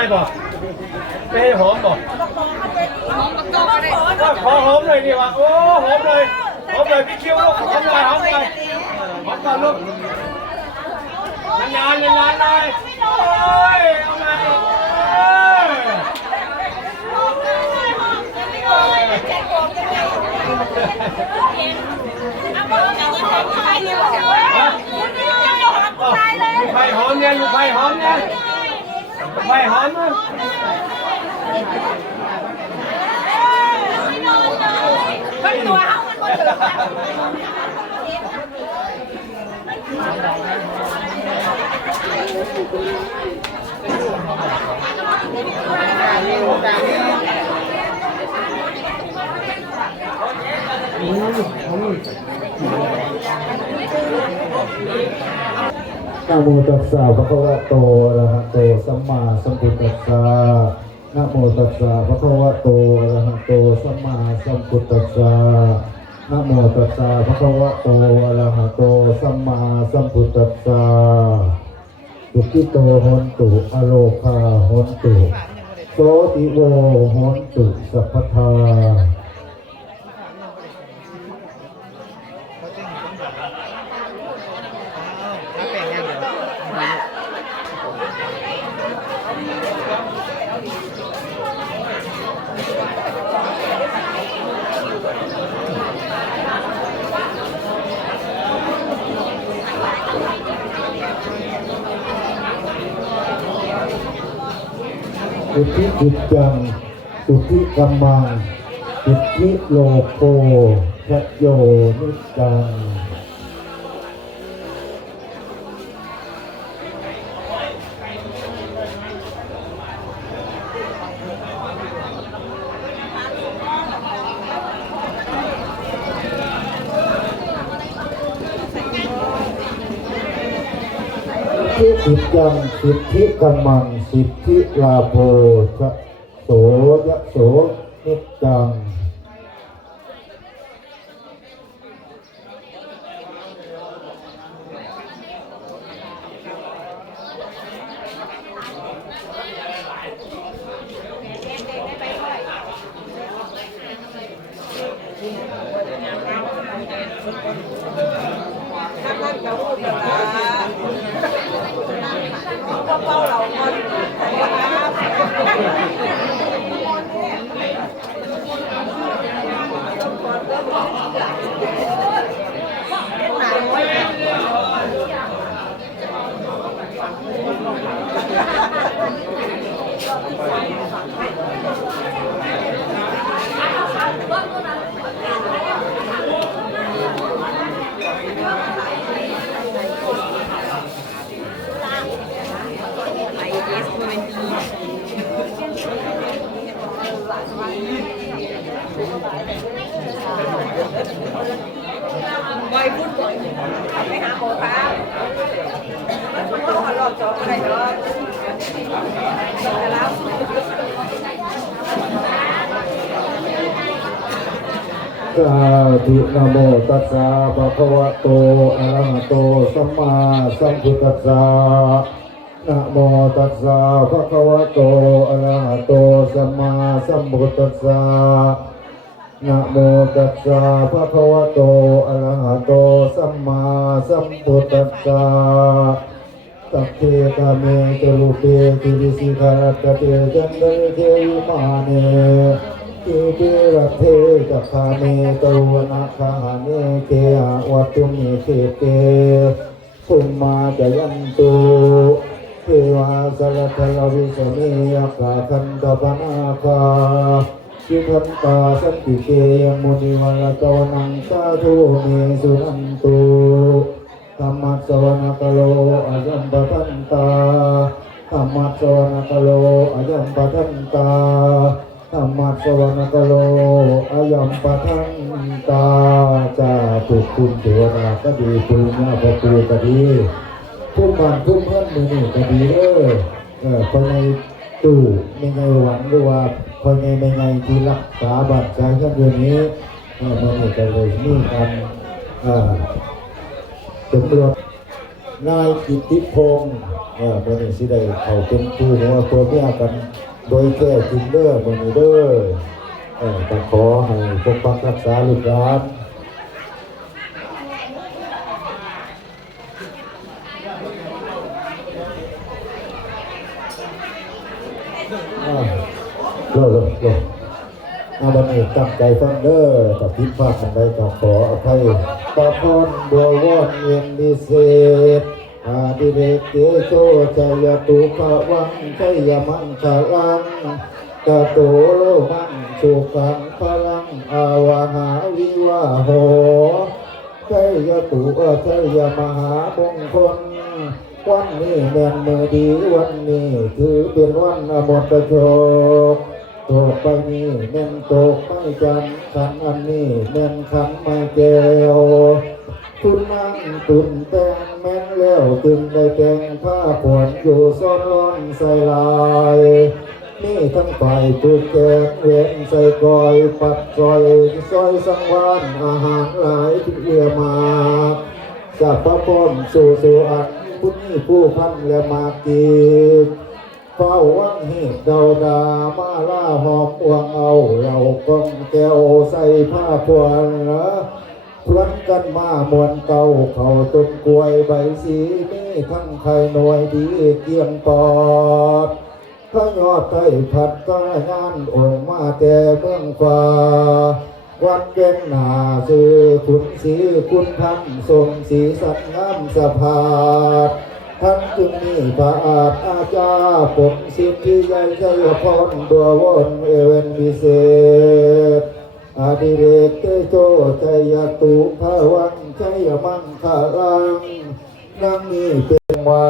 ายบอกไม่ให้หอมบอกหอมบักตอกก็ได้ว่าขอหอมเลยดีกว่าโอ้หอมเลยหอมเลยพี่คิ้วลูกหอมเลยหอมเลยหอมก่อนลูกนานๆนานๆเลยโอ้ยเอามาอีกเอ้ยลูกไผ่หอมเนี่ยลูกไผ่หอมเนี่ย ลูกไผ่หอมนะมันตัวเฮามันบ่ถึง นะโมตัสสะภะคะวะโตอะระหะโตสัมมาสัมพุทธัสสะนะโมตัสสะภะคะวะโตอะระหะโตสัมมาสัมพุทธัสสะนะโมตัสสะภะคะวะโตอะระหะโตสัมมาสัมพุทธัสสะสุขิโตหนตุอโลคาหนตุโสติโวหนตุสัพพทา สุทธิจิตจัง สุทธิกัมมังสุทธิโลโกชโยนิจัง สิทธิจังสิทธิกมังสิทธิลาโภชะโสยะโสนิจัง จัง บ่อยพูดบ่อยไปหาหมอครับมันก็หลอกจออะไรเนาะแล้วสาธุนะโมตัสสะภะคะวะโตอะระหะโตสัมมาสัมพุทธัสสะนะโมตัสสะภะคะวะโตอะระหะโตสัมมาสัมพุทธัสสะ นะโมตัสสะภะคะวะโต อะระหะโต สัมมาสัมพุทธัสสะสัพเพกาเมตุลุเปติวิสิกาตเตจันเดเทวิมาเนอิปิระเทจคาเมตวนาคาเนเกหะวัตุเมเทเตภุมมาจยันตุเทวาสรทลวิสเมยกาคันตปนาคา ชิคันตาสันติเกยมุนิวัลโตนังสาธุเมสุนันตุธรรมะสวนาคโลอายัมปทันตาธรรมะสวนาคโลอายัมปทันตาธรรมะสวรรคโลอายัมปทังตาจาตุคุณเทวดาก็ดีปุญญาภปูก็ดีทุกบ้านทุกเมืองมือนี่ก็ดีเด้อเออคนในตู้ไม่ไงหวังหรือว่า คนในไม่ไงที่รักษาบัตรใจกันอยู่นี้มือนี่ก็เลยมีกันเอ่อสมรสนายกิติพงศ์เออมื่อนี้สิได้เขาเป็นผู้หัวตัวเมียกันโดยแก้จริงเด้อมื่อนี้เด้อเออก็ขอให้ปกปักรักษาลูกหลานอ่า โลโลโลอาวันนี้ตั้งใจฟังเด้อถ้าผิดพลาดกันใดก็ขออภัยขอพรบัววอนเย็นดีเศษอาดิเรกเกโชชัยตุภวังชัยมังคลังกะโตโลมังสุขังพลังอาวาหาวิวาโหชัยตุชัยมหามงคลวันนี้แม่นมือดีวันนี้ ถือเป็นวันอมตะโชค ตกไปนี้แม่นตกไม่จันขันอันนี้แม่นขันไม่แก้วคุณนั่งตุนแตงแม่นแล้วตึงได้แตงผ้าผวนอยู่ซ้อนร้อนใส่ลายนี่ทั้งฝ่ายตูกแกงเว้นใส่กอยปัดซอยซอยสังวานอาหารหลายที่เรือมาสัพพะพรมสู่สู่อันผู้นี้ผู้พันและมากีบ เฝ้าวังเหตุเดาดามาล่าหอมอวงเอาเรากองแก้วใส่ผ้าพวนนะพลันกันมามวนเก่าเขาต้นกล้วยใบสีนี่ทั้งไข่หน่วยดีเกียงปอดพระยอดไทยผัดก็งานองค์มาแต่เมืองฟ้าวันเป็นหนาซื้อขุนสีคุณพันทรงสีสัตว์งามสะพาด ท่านจึงมีพระอาจอาจาผมสิทธิใหญ่ใจพรตัววนเอเวนวิเศษอาดิเรกเตโชชัยตุภาวันชัยมังคารังนั่งนี้เป็นไว้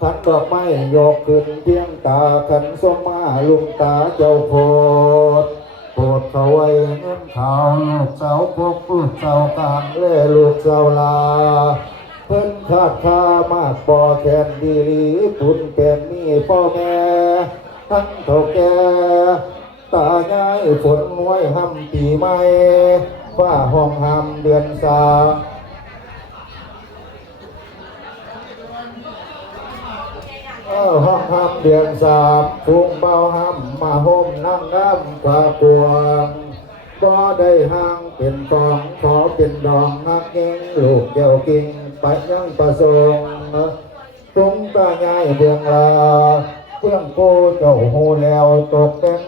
ขันดอกไม้ยกขึ้นเพียงตาขันสมมาลุงตาเจ้าโพดโปรดเขาไว้เงินขาวลูกสาพวกลูกสาการเล่ลูกสาลา เพิ่นขาดคามากปอแคนดีลีปุนเป็นมีพ่อแม่ทั้งเท่าแก่ตายายฝนไว้ห้ำปีใหม่ฟ้าห้องห้ำเดือนสาห้องห้ำเดือนสามฟุ้งเบาห้ำมาห่มนั่งน้ำกว่าปวงก็ได้ห่างเป็นกองขอเป็นดองนักเองลูกเกี่ยวกิง ไปยังประสงค์ตรงตาใหญ่เดืองลาเพื่องโกเจ้าหูแล้วตกแต่ง